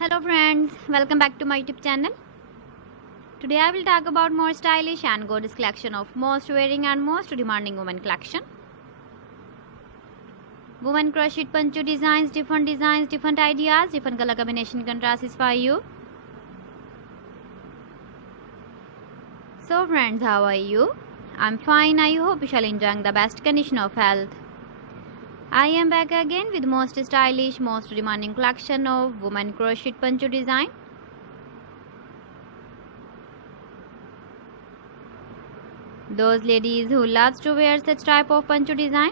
Hello friends, welcome back to my YouTube channel. Today I will talk about more stylish and gorgeous collection of most wearing and most demanding women collection. Women crocheted poncho designs, different ideas, different color combination contrasts for you. So friends, how are you? I'm fine. I hope you shall enjoying the best condition of health. I am back again with most stylish, most demanding collection of women crocheted poncho design. Those ladies who loves to wear such type of poncho design.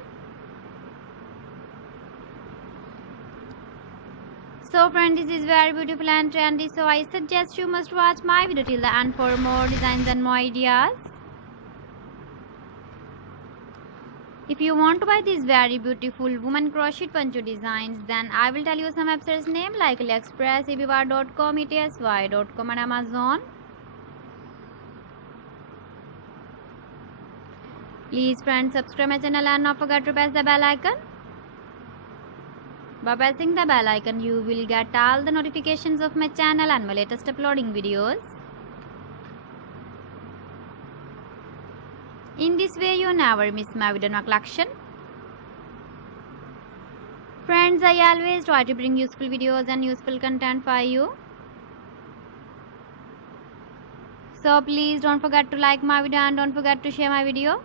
So friends, this is very beautiful and trendy, so I suggest you must watch my video till the end for more designs and more ideas. If you want to buy these very beautiful woman crocheted poncho designs, then I will tell you some websites name like AliExpress, eBay.com, ETSY.com and Amazon. Please friends, subscribe my channel and not forget to press the bell icon. By pressing the bell icon, you will get all the notifications of my channel and my latest uploading videos. In this way, you never miss my video or collection. Friends, I always try to bring useful videos and useful content for you. So please don't forget to like my video and don't forget to share my video.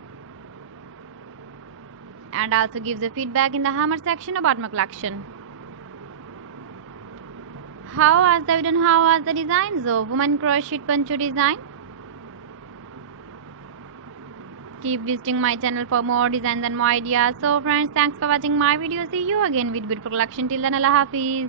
And also give the feedback in the comment section about my collection. How was the video and how was the designs of woman crocheted poncho design? Keep visiting my channel for more designs and more ideas. So friends, thanks for watching my video. See you again with beautiful collection. Till then, Allah Hafiz.